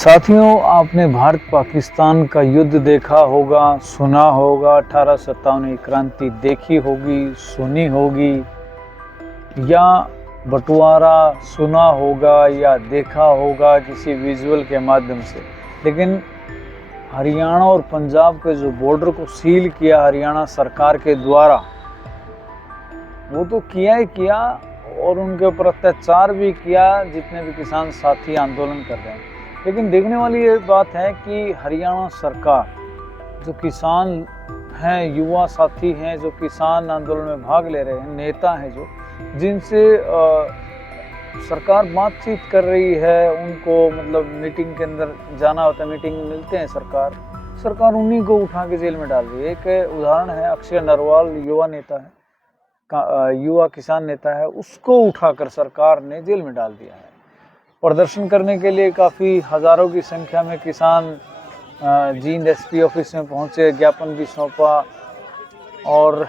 साथियों, आपने भारत पाकिस्तान का युद्ध देखा होगा, सुना होगा, 1857 की क्रांति देखी होगी, सुनी होगी, या बंटवारा सुना होगा या देखा होगा किसी विजुअल के माध्यम से। लेकिन हरियाणा और पंजाब के जो बॉर्डर को सील किया हरियाणा सरकार के द्वारा, वो तो किया ही किया और उनके ऊपर अत्याचार भी किया जितने भी किसान साथी आंदोलन कर रहे हैं। लेकिन देखने वाली ये बात है कि हरियाणा सरकार, जो किसान हैं, युवा साथी हैं, जो किसान आंदोलन में भाग ले रहे हैं, नेता हैं, जो जिनसे सरकार बातचीत कर रही है, उनको मतलब मीटिंग के अंदर जाना होता है, मीटिंग में मिलते हैं, सरकार उन्हीं को उठा के जेल में डाल रही है। एक उदाहरण है अक्षय नरवाल, युवा नेता है, युवा किसान नेता है, उसको उठाकर सरकार ने जेल में डाल दिया है। प्रदर्शन करने के लिए काफ़ी हज़ारों की संख्या में किसान जींद एसपी ऑफिस में पहुंचे, ज्ञापन भी सौंपा, और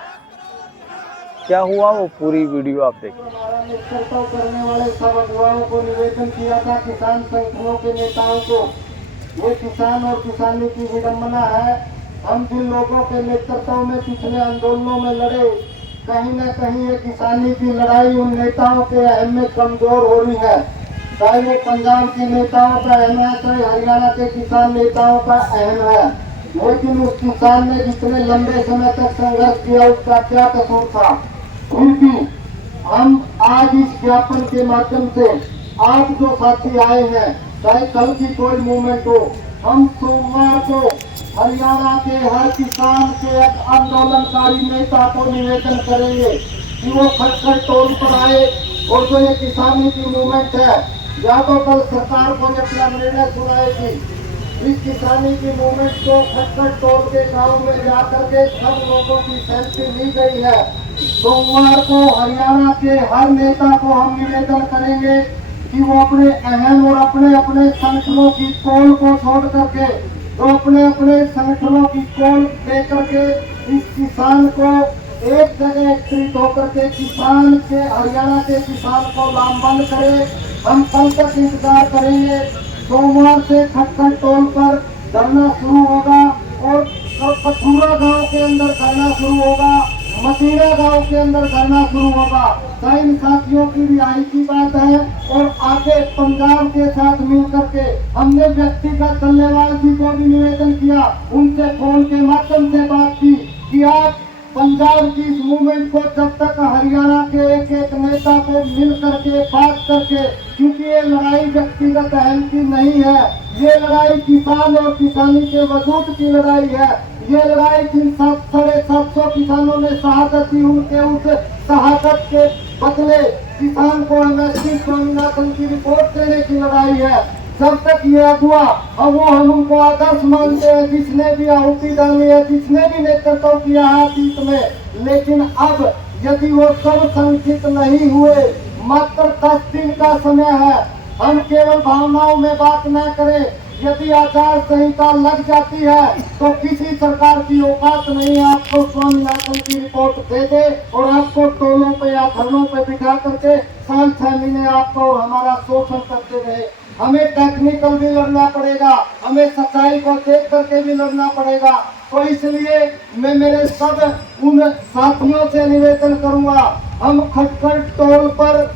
क्या हुआ वो पूरी वीडियो आप देखिए। नेतृत्व करने वाले सब अगुवाओं को निवेदन किया था, किसान संगठनों के नेताओं को, ये किसान और किसानी की विडंबना है। हम जिन लोगों के नेतृत्व में पिछले आंदोलनों में लड़े, कहीं न कहीं ये किसानी की लड़ाई उन नेताओं के अहमियत कमजोर हो रही है। चाहे वो पंजाब के नेताओं का अहम है, चाहे हरियाणा के किसान नेताओं का अहम है, लेकिन उस किसान ने जितने लंबे समय तक संघर्ष किया उसका क्या कसूर था। फिर भी हम आज इस ज्ञापन के माध्यम से आज जो साथी आए हैं, चाहे कल की कोई मूवमेंट हो, हम सोमवार को हरियाणा के हर किसान के आंदोलनकारी नेता को निवेदन करेंगे कि वो खटखट टोल पर आए, और जो ये किसानी की मूवमेंट है, या तो कल सरकार को अपना निर्णय सुनाएगी। इस किसानी की मूवमेंट को खटखट टोल के गांव में जाकर के सब लोगों की सेल्फी ली गई है। सोमवार को हरियाणा के हर नेता को हम निवेदन करेंगे कि वो अपने अहम और अपने अपने संगठनों की कॉल को छोड़ करके, तो अपने अपने संगठनों की कॉल दे करके इस किसान को एक जगह एकत्रित होकर के किसान के, हरियाणा के किसान को लामबंद करे। हम कल तक इंतजार करेंगे। सोमवार से खटखट टोल पर धरना शुरू होगा और कथूरा गांव के अंदर धरना शुरू होगा, मतीरा गांव के अंदर धरना शुरू होगा। इन साथियों की रिहाई की बात है। और आगे पंजाब के साथ मिलकर के हमने व्यक्तिगत टल्लेवाल जी को भी निवेदन किया, उनसे फोन के माध्यम से बात की कि आप पंजाब की इस मूवमेंट को जब तक हरियाणा के एक एक नेता को मिल करके बात करके, क्योंकि ये लड़ाई व्यक्तिगत अहम की नहीं है, ये लड़ाई किसान और किसानी के वजूद की लड़ाई है। ये लड़ाई जिन 750 किसानों ने शहादत दी, उनके उस शहादत के बदले किसान को एमएसपी स्वामीनाथन की रिपोर्ट देने की लड़ाई है। जब तक ये अगुआ, अब वो हम उनको आदर्श मानते हैं, जिसने भी आहुति डाली है, जिसने भी नेतृत्व किया है अतीत में, लेकिन अब यदि वो सब संचित नहीं हुए, मात्र 10 दिन का समय है, हम केवल भावनाओं में बात न करें। यदि आचार संहिता लग जाती है तो किसी सरकार की औकात नहीं है आपको स्वामीनाथन की रिपोर्ट दे दे और आपको टोलों पे या धरनों पे बिठा करके साल 6 महीने आपको और हमारा शोषण करते रहे। हमें टेक्निकल भी लड़ना पड़ेगा, हमें सच्चाई को देख करके भी लड़ना पड़ेगा। तो इसलिए मैं मेरे सब उन साथियों से निवेदन करूंगा, हम खटखट टोल पर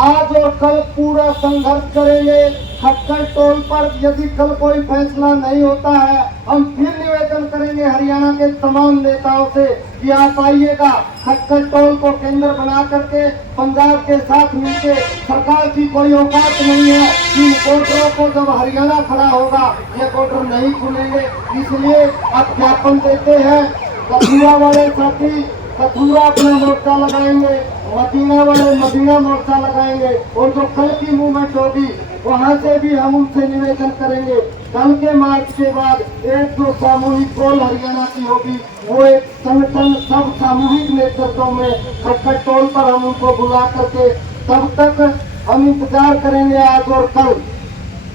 आज और कल पूरा संघर्ष करेंगे। खटखट टोल पर यदि कल कोई फैसला नहीं होता है, हम फिर निवेदन करेंगे हरियाणा के तमाम नेताओं से कि आप आइएगा, खटखट टोल को केंद्र बना करके पंजाब के साथ मिलकर, सरकार की कोई औकात नहीं है इन बॉर्डरों को, जब हरियाणा खड़ा होगा ये बॉर्डर नहीं खुलेंगे। इसलिए अब ज्ञापन देते हैं, कथूरा वाले साथी कथूरा अपना मोर्चा लगाएंगे, मदीना वाले मदीना मोर्चा लगाएंगे, और जो कल की मूवमेंट होगी वहाँ से भी हम उनसे निवेदन करेंगे। कल के मार्च के बाद एक जो सामूहिक कॉल हरियाणा की होगी, वो एक संगठन सब सामूहिक नेतृत्व में खटखट टोल पर हम उनको बुला करके, तब तक हम इंतजार करेंगे आज और कल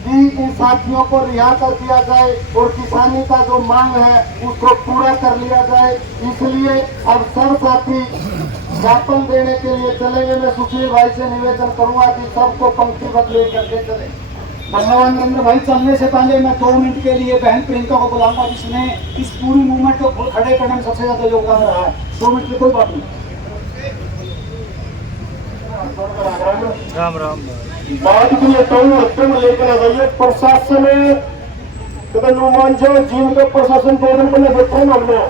कि इन साथियों को रिहा कर दिया जाए और किसानी का जो मांग है उसको पूरा कर लिया जाए। इसलिए अब सब साथी ज्ञापन देने के लिए चलेंगे। मैं सुशील भाई से निवेदन करूंगा कि सबको पंक्तिबद्ध लेकर के चले। पहलवान नरेंद्र भाई, चलने से पहले मैं 2 मिनट के लिए बहन प्रियंका को बुलाऊंगा, जिसने इस पूरी मूवमेंट को खड़े करने में सबसे ज्यादा योगदान रहा है। 2 मिनट की कोई बात नहीं। राम राम। बात की लेता हूँ, हफ्ते लेकर आ जाइए प्रशासन हनुमान जो जीव के प्रशासन 2 दिन पहले बैठे ना हमने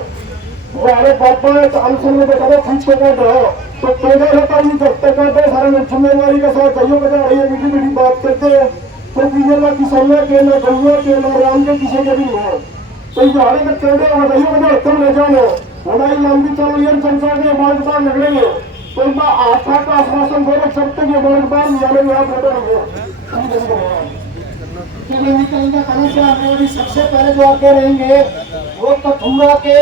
अरे बाबा अनशन में बैठा खींच के कर रहा तो 13 होता ही दफ्तर करते सारे जिम्मेवारी के साथ कईयों बजा रही है, मीठी मीठी बात करते हैं तो बीजे ना किसानों के ना गौवा के ना राम के किसी के भी नहीं है। तो ये हारे में चढ़े और कईयों बजा हत्या ले जाने लड़ाई लंबी चल रही है, जनता के मार्ग पर लग रही है तो इनका आशा का आश्वासन दे रहे सब तक ये मार्ग पर निकाले यहाँ बैठे रहेंगे। निकलने कहीं से आने वाली सबसे पहले जो आगे रहेंगे वो कठुआ के,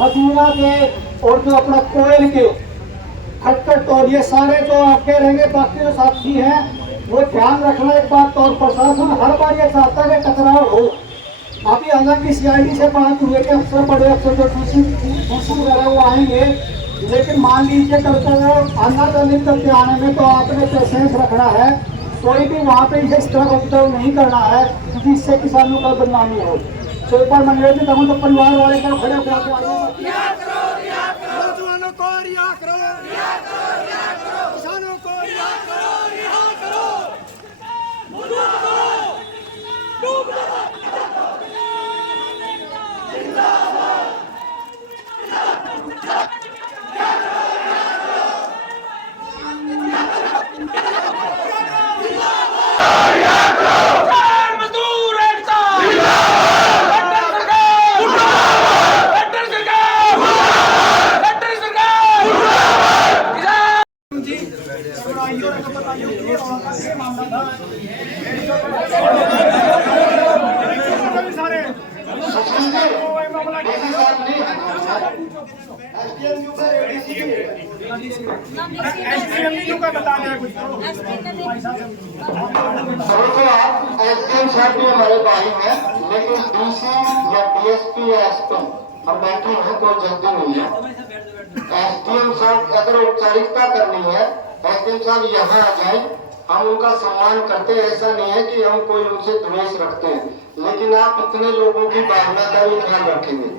मदीना के और जो अपना कोयल के खटखट, और ये सारे जो आगे रहेंगे। बाकी जो साथी हैं वो ध्यान रखना एक बात, और प्रशासन हर बार ये चाहता है कि टकराव हो। अभी हालांकि CID से बात हुई है कि अफसर बड़े अफसर जो दूसरी वगैरह वो आएंगे, लेकिन मान लीजिए कल को वो आना नहीं करते आने में, तो आपने पेशेंस रखना है। कोई भी वहाँ पे इस तरह का उपद्रव नहीं करना है क्योंकि इससे किसानों का बदनामी हो। तो एक बार मैं निवेदित हूँ तो परिवार वाले का खड़े होकर नौजवानों को रिहा करो, किसानों को रिहा करो, रिहा करो। SDM साहब भी हमारे भाई हैं, लेकिन DC या DSP या SP हम बैठे हैं, कोई जल्दी नहीं है। SDM साहब अगर औपचारिकता करनी है, SDM साहब यहाँ आ जाए, हम उनका सम्मान करते हैं। ऐसा नहीं है कि हम कोई उनसे द्वेष रखते हैं, लेकिन आप इतने लोगों की भावना का भी ध्यान रखेंगे।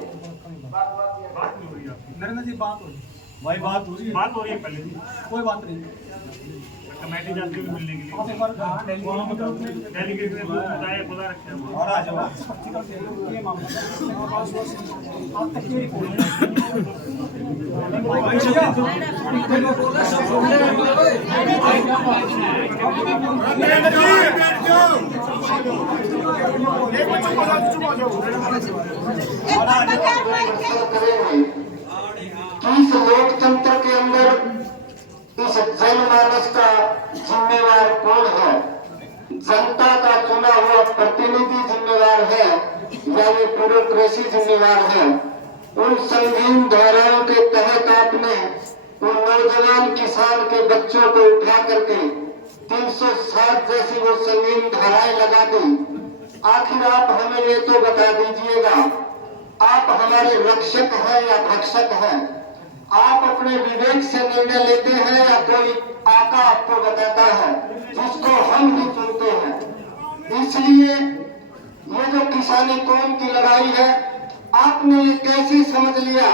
नरेंद्र जी बात हो रही भाई, बात हो रही है पहले जी, कोई बात नहीं। कमेटी जाती हुई मिलने के लिए आप एक बार डेलीगेट ने बताया, बुला रखे हैं और आ जाओ ये मामला आप तक की रिपोर्ट इस लोकतंत्र के अंदर इस जनमानस का जिम्मेवार कौन है? जनता का चुना हुआ प्रतिनिधि जिम्मेवार है या ये ब्यूरोक्रेसी जिम्मेवार है? उन संगीन धाराओं के तहत आपने उन नौजवान किसान के बच्चों को उठा करके 360 जैसी वो संगीन धाराएं लगा दी। आखिर आप हमें ये तो बता दीजिएगा, आप हमारे रक्षक हैं या भक्षक हैं? आप अपने विवेक से निर्णय लेते हैं या कोई आका आपको बताता है जिसको हम ही चुनते हैं? इसलिए ये जो किसानी कौम की लड़ाई है, आपने ये कैसे समझ लिया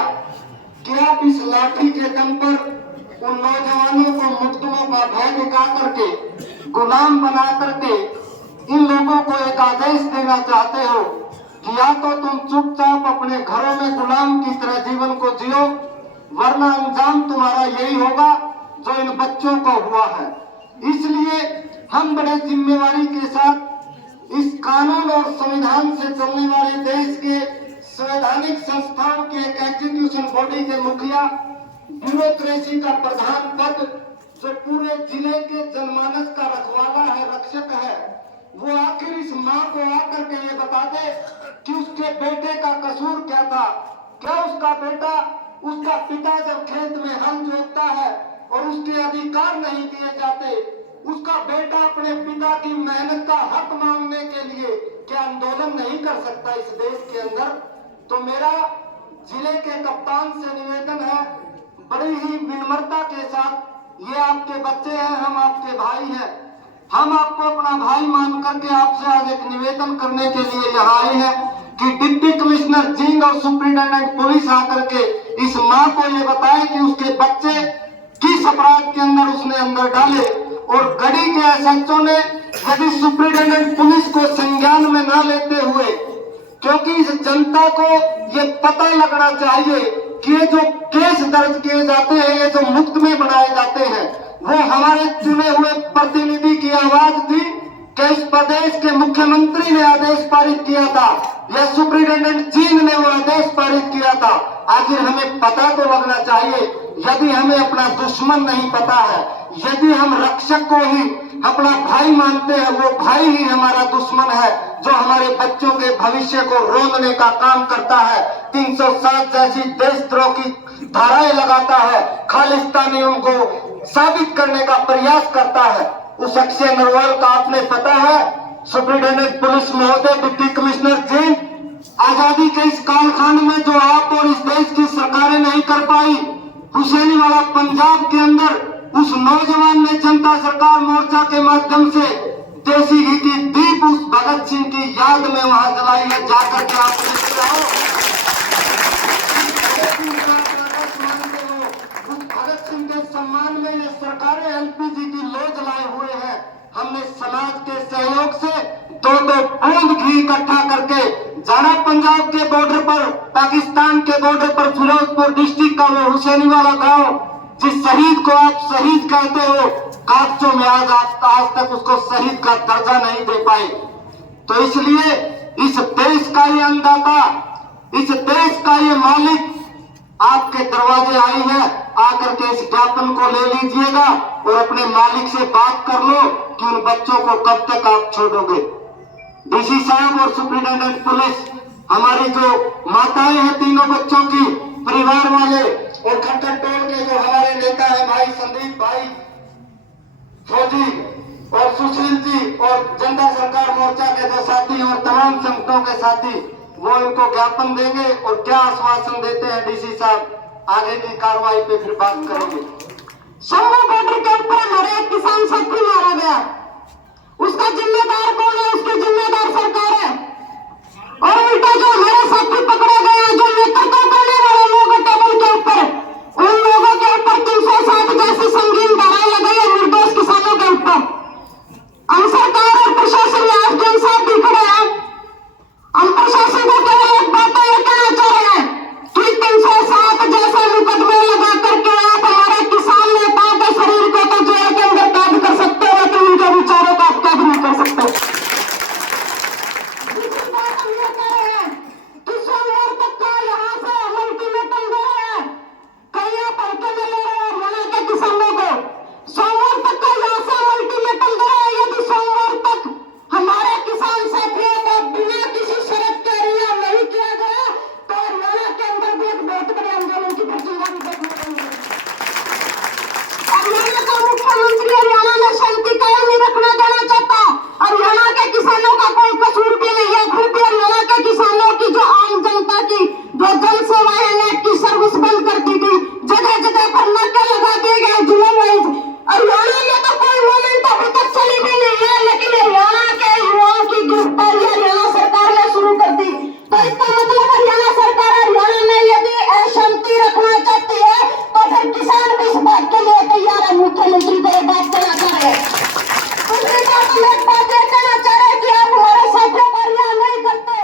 कि आप इस लाठी के दम पर उन नौजवानों को मुकदमों का भय दिखा करके, गुलाम बना करके इन लोगों को एक आदेश देना चाहते हो कि या तो तुम चुपचाप अपने घरों में गुलाम की तरह जीवन को जियो, वरना अंजाम तुम्हारा यही होगा जो इन बच्चों को हुआ है। इसलिए हम बड़े जिम्मेवारी के साथ इस कानून और संविधान से चलने वाले देश के संवैधानिक संस्थाओं के एक एग्जीक्यूशन बॉडी के मुखिया, ब्यूरोक्रेसी का प्रधान पद, जो पूरे जिले के जनमानस का रखवाला है, रक्षक है, वो आखिर इस माँ को आकर के ये बता दे कि उसके बेटे का कसूर क्या था। क्या उसका बेटा, उसका पिता जब खेत में हल जोतता है और उसके अधिकार नहीं दिए जाते, उसका बेटा अपने पिता की मेहनत का हक मांगने के लिए क्या आंदोलन नहीं कर सकता इस देश के अंदर? तो मेरा जिले के कप्तान से निवेदन है, बड़ी ही विनम्रता के साथ, ये आपके बच्चे हैं, हम आपके भाई हैं, हम आपको अपना भाई मान करके आपसे आज एक निवेदन करने के लिए यहाँ आए हैं कि डिप्टी कमिश्नर जींद और सुप्रिंटेंडेंट पुलिस आकर के इस माँ को ये बताए कि उसके बच्चे किस अपराध के अंदर उसने अंदर डाले, और गढ़ी के एसएचओ ने यदि सुप्रिंटेंडेंट पुलिस को संज्ञान में ना लेते हुए, क्योंकि इस जनता को ये पता लगना चाहिए कि ये जो केस दर्ज किए जाते हैं, ये जो मुफ्त में बनाए जाते हैं, वो हमारे चुने हुए प्रतिनिधि की आवाज थी कि इस प्रदेश के मुख्यमंत्री ने आदेश पारित किया था या सुप्रिंटेंडेंट जींद ने वो आदेश पारित किया था। आखिर हमें पता तो लगना चाहिए। यदि हमें अपना दुश्मन नहीं पता है, यदि हम रक्षक को ही अपना भाई मानते हैं, वो भाई ही हमारा दुश्मन है जो हमारे बच्चों के भविष्य को रोंदने का काम करता है, 307 जैसी देशद्रोह की धाराएं लगाता है, खालिस्तानियों को साबित करने का प्रयास करता है। उस अक्षय नरवाल का आपने पता है, सुप्रिंटेंडेंट पुलिस महोदय, डिप्टी कमिश्नर जींद, आजादी के इस कालखंड में जो आप और इस देश की सरकारें नहीं कर पाई, हुसैनीवाला पंजाब के अंदर उस नौजवान ने जनता सरकार मोर्चा के माध्यम से देसी घी की दीप उस भगत सिंह की याद में वहां जलाई है। जाकर के आप देखते रहो, उस भगत सिंह के सम्मान में ये सरकारें एलपीजी की लो जलाए हुए हैं। हमने समाज के सहयोग से दो बूंद घी इकट्ठा करके जाना पंजाब के बॉर्डर पर, पाकिस्तान के बॉर्डर पर, फिरोजपुर डिस्ट्रिक्ट का वो हुसैनीवाला गांव, जिस शहीद को आप शहीद कहते हो, कागजों में आज तक उसको शहीद का दर्जा नहीं दे पाए। तो इसलिए इस देश का ये अन्नदाता, इस देश का ये मालिक आपके दरवाजे आई है। आकर के इस ज्ञापन को ले लीजिएगा और अपने मालिक से बात कर लो कि उन बच्चों को कब तक आप छोड़ोगे। डीसी साहब और सुप्रिंटेंडेंट पुलिस, हमारी जो माताएं हैं तीनों बच्चों की, परिवार वाले और खट्टर टोल के जो हमारे नेता हैं भाई संदीप भाई, फौजी और सुशील जी और जनता सरकार मोर्चा के जो साथी और तमाम संगठनों के साथी, वो इनको ज्ञापन देंगे और क्या आश्वासन देते हैं डीसी साहब, आगे की कार्रवाई पे फिर बात करेंगे। शंभू बॉर्डर के ऊपर हमारे एक किसान साथी मारा गया, उसका जिम्मेदार कौन है? उसकी जिम्मेदार सरकार है। और उल्टा जो हमारे साथी पकड़े गए, जो नेतृत्व करने वाले लोग टेबल के ऊपर, उन लोगों के ऊपर 307 जैसी संगीन धाराएं लगाई है निर्दोष किसानों के ऊपर। हम सरकार और प्रशासन में आज जो इंसाफ भी खड़े हैं, हम प्रशासन को केवल एक बात ये कहना चाह रहे हैं कि 307 जैसे मुकदमे लगा करके आप हमारे किसान नेताओं के शरीर को तो जेल के अंदर कैद कर सकते हो, लेकिन उनके विचारों को आप कैद नहीं कर सकते। दूसरी बात हम ये कह रहे हैं कि सोमवार तक का यहाँ से अल्टीमेटम दे रहे हैं, कहीं आप हल्के में ले रहे हैं हरियाणा के किसानों को। सोमवार तक का यहाँ से अल्टीमेटम दे रहे हैं, यदि सोमवार तक हमारे किसान साथियों को बिना किसी शर्त के रिहा नहीं किया गया तो हरियाणा के अंदर भी एक बहुत बड़े आंदोलन की प्रक्रिया भी देखने को मिलेगी। हरियाणा का मुख्यमंत्री हरियाणा में शांति कायम नहीं रखना देना चाहता। हरियाणा के किसानों का कोई कसूर भी नहीं है, फिर भी हरियाणा के किसानों की जो आम जनता की जो जन सेवाएं नेट की सर्विस बंद कर दी गई, जगह जगह पर नाके लगा दिए गए जिलों वाइज। हरियाणा में तो कोई मूवमेंट अभी तक चली भी नहीं है, लेकिन हरियाणा के युवाओं की गिरफ्तारी हरियाणा सरकार ने शुरू कर दी। तो इसका मतलब हरियाणा सरकार हरियाणा में यदि अशांति रखना चाहती है तो फिर किसान भी इस बात के लिए तैयार है। मुख्यमंत्री को एक बात कहना चाह रहे हैं, दूसरी बात हम एक बात ये कहना चाह रहे हैं कि आप हमारे साथियों को रिहा नहीं करते,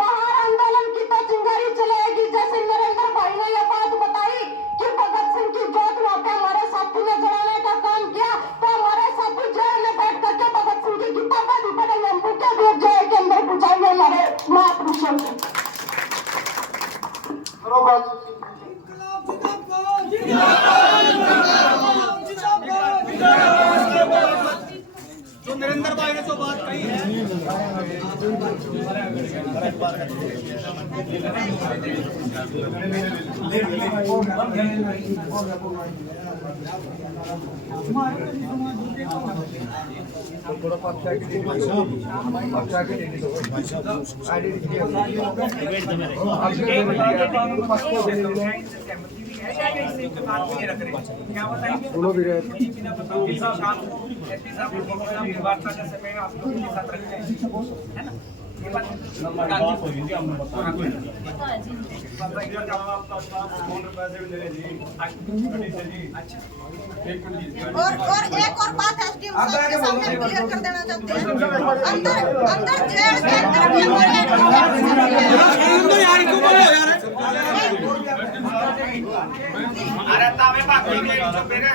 बाहर आंदोलन की तो चिंगारी चलेगी। जैसे नरेंद्र भाई ने यह बात बताई कि भगत सिंह की जोत वहां पे हमारे साथी ने जलाने का काम किया, तो हमारे साथी जेल में बैठ करके भगत सिंह की किताबें भी पढ़ेंगे, हम बुके भी जेल के अंदर पहुंचाएंगे हमारे महापुरुषों को। जो नरेंद्र भाई ने जो बात कही है, है या ये इसी के बात नहीं रख रहे? क्या बताएंगे? बोलो भी रहे बिना बताओ शाम को एसपी साहब की वार्ता का समय आप लोगों के साथ रखते हैं, है ना? ये बात बात हो रही थी, हमने बताया कोई अच्छा। और एक और बात एसडीएम साहब के सामने क्लियर कर देना चाहते हैं, अंदर जेल के अंदर यार क्यों बोलो यार? अरे तावे बात नहीं है जो मेरे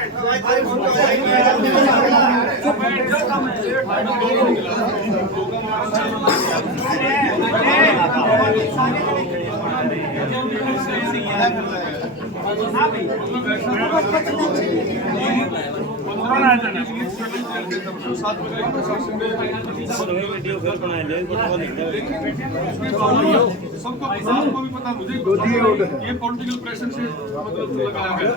सबको भी पता मुझे ये पॉलिटिकल प्रेशर से मतलब लगाया गया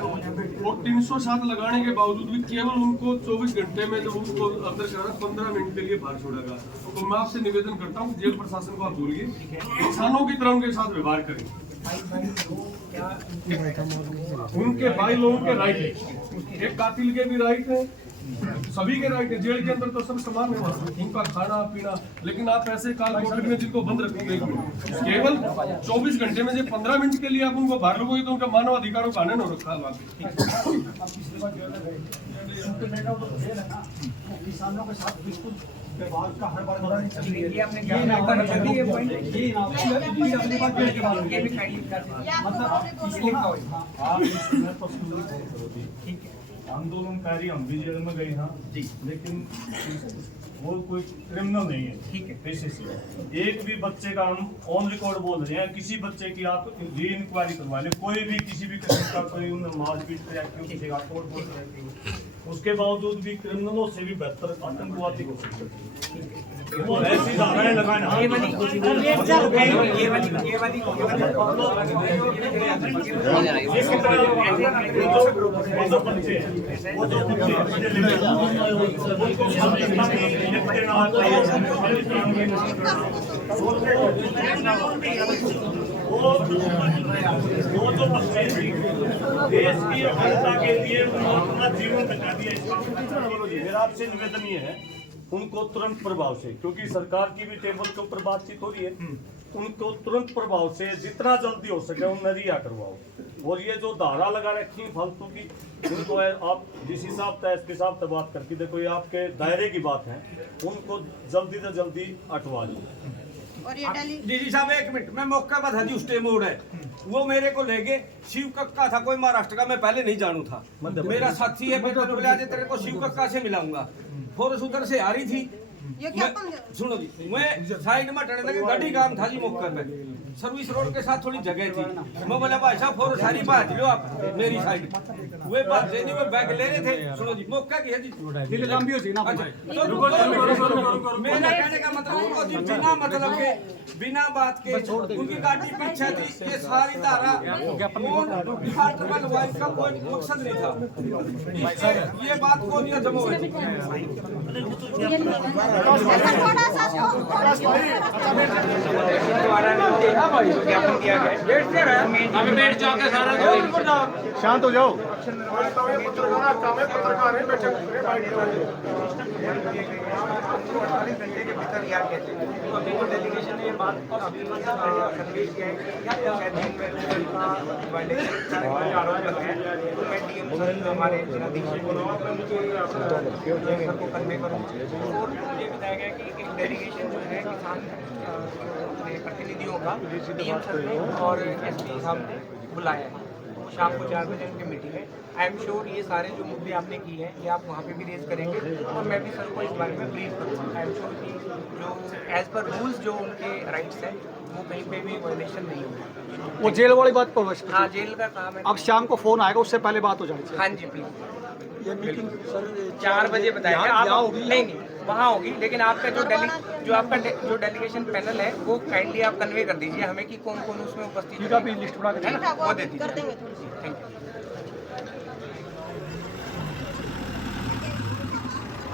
और 307 लगाने के बावजूद भी केवल उनको 24 घंटे में जब उनको अंदर कराना 15 मिनट के लिए बाहर छोड़ा गया। तो मैं आपसे निवेदन करता हूँ जेल प्रशासन को आप बोलिए इंसानों की तरह उनके साथ व्यवहार करें। उनके भाई लोगों के राइट है, एक कातिल के भी राइट है, सभी के राइट है। जेल के अंदर तो सब समान है, उनका खाना पीना, लेकिन आप ऐसे काल कोठरी में जिनको बंद रखोगे केवल 24 घंटे में से 15 मिनट के लिए आप उनको बाहर लोगोगे तो उनका मानव अधिकारों का हनन हो रखा किसानों के साथ बिल्कुल व्यवहार का हर बार ये आपने क्या ये पॉइंट ये भी काइंडली कर ठीक है। आंदोलनकारी हम भी जेल में गए हाँ जी, लेकिन वो कोई क्रिमिनल नहीं है, ठीक है। पैसे से एक भी बच्चे का हम ऑन रिकॉर्ड बोल रहे हैं, किसी बच्चे की आप री इंक्वायरी करवा ले, कोई भी किसी भी किस्म का कोई मारपीट किया क्यों किसी का तोड़ फोड़ किया, उसके बावजूद भी क्रिमिनलों से भी बेहतर आतंकवादी हो सकते हैं। वो ऐसी धाराएं लगाना ये वाली जो बच्चे वो जो देश की अखंडता के लिए अपना जीवन बचा दिया। मेरा आपसे निवेदन ये है उनको तुरंत प्रभाव से, क्योंकि सरकार की भी टेबल के ऊपर बातचीत हो रही है, उनको तुरंत प्रभाव से जितना जल्दी हो सके उन्हें रिहा करवाओ। और ये जो धारा लगा रखी फालतू की, उनको आप डीसी साहब था एसपी साहब से बात करके देखो, ये आपके दायरे की बात है, उनको जल्दी से जल्दी हटवा लो। और ये डीजी साहब एक मिनट, मैं मौका बता दी स्टे मोड है, वो मेरे को लेके शिव कक्का था कोई महाराष्ट्र का, मैं पहले नहीं जानू था, मेरा साथी है, मैं बोले आज तेरे को शिव कक्का से मिलाऊंगा। फोर्स उधर से आ रही थी, ये क्या सुनो जी, मैं साइड में हटने लगे, गाड़ी काम था जी मौके पे, सर्विस रोड के साथ थोड़ी जगह थी, मैं बोला भाई साहब फोर्स सारी बात लो आप मेरी साइड, वे बात देनी वो बैग ले रहे थे। सुनो जी मौका की है जी लंबी हो सी ना, मेरा कहने का मतलब उनको जी बिना मतलब के बिना बात के उनकी गाड़ी पीछे थी, ये सारी धारा डिपार्टमेंट वाइज का कोई मकसद नहीं था, ये बात को नहीं जमा हुई। थोड़ा सा ज्ञापन किया गया, शांत हो जाओ। डेलीगेशन ने ये बात कन्वे किया है कि हमारे जिलाधीश को कन्वे करूँ, और ये बताया गया कि एक डेलीगेशन जो है किसान प्रतिनिधियों का डीएम सर ने और एसपी साहब ने बुलाया है, तो शाम को 4 बजे उनकी मीटिंग है। आई एम श्योर ये सारे जो मुद्दे आपने किए हैं ये आप वहाँ पे भी रेज करेंगे, और मैं भी सर को इस बारे में ब्रीफ करूँगा। आई एम श्योर कि जो एज पर रूल्स जो उनके राइट्स हैं वो कहीं पे भी वायलेशन नहीं होगा। वो जेल वाली बात पर हाँ, जेल का काम है। अब शाम को फोन आएगा, उससे पहले बात हो जाएगी। हाँ जी प्लीज, ये मीटिंग सर 4 बजे बताया आप होगी? नहीं वहाँ होगी, लेकिन आपका जो डेलीगेशन पैनल है वो काइंडली आप कन्वे कर दीजिए हमें कि कौन कौन उसमें उपस्थित ठीक है, अभी लिस्ट बना के है ना, वो दे कर दीजिए। देंगे। Thank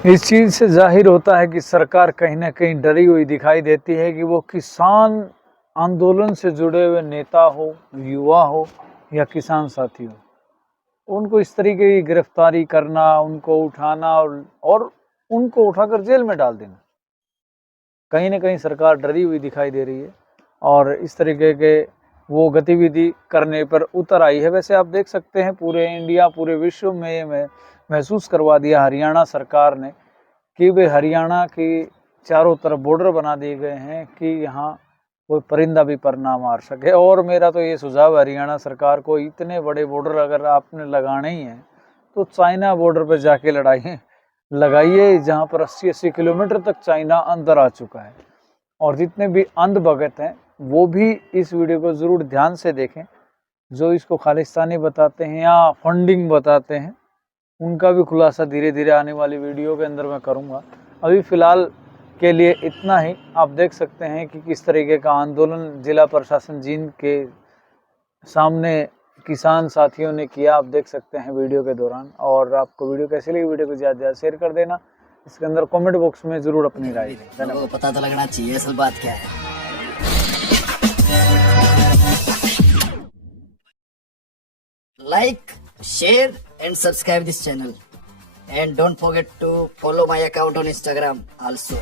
you. इस चीज़ से जाहिर होता है कि सरकार कहीं ना कहीं डरी हुई दिखाई देती है कि वो किसान आंदोलन से जुड़े हुए नेता हो, युवा हो या किसान साथी हो, उनको इस तरीके की गिरफ्तारी करना, उनको उठाना और उनको उठाकर जेल में डाल देना। कहीं ना कहीं सरकार डरी हुई दिखाई दे रही है और इस तरीके के वो गतिविधि करने पर उतर आई है। वैसे आप देख सकते हैं पूरे इंडिया, पूरे विश्व में ये महसूस करवा दिया हरियाणा सरकार ने कि वे हरियाणा के चारों तरफ बॉर्डर बना दिए गए हैं कि यहाँ कोई परिंदा भी पर ना मार सके। और मेरा तो ये सुझाव है हरियाणा सरकार को, इतने बड़े बॉर्डर अगर आपने लगाने ही हैं तो चाइना बॉर्डर पर जाके लड़ाई लगाइए, जहाँ पर 80-80 किलोमीटर तक चाइना अंदर आ चुका है। और जितने भी अंध भगत हैं वो भी इस वीडियो को ज़रूर ध्यान से देखें, जो इसको खालिस्तानी बताते हैं या फंडिंग बताते हैं, उनका भी खुलासा धीरे धीरे आने वाली वीडियो के अंदर मैं करूँगा। अभी फ़िलहाल के लिए इतना ही। आप देख सकते हैं कि किस तरीके का आंदोलन जिला प्रशासन जींद के सामने किसान साथियों ने किया, आप देख सकते हैं वीडियो के दौरान। और आपको वीडियो कैसी लगी, वीडियो को ज़्यादा ज़्यादा शेयर कर देना। इसके अंदर कमेंट बॉक्स में ज़रूर अपनी राय दें। लोगों को पता तो लगना चाहिए असल बात क्या है। Like, share and subscribe this channel, and don't forget to follow my account on Instagram also.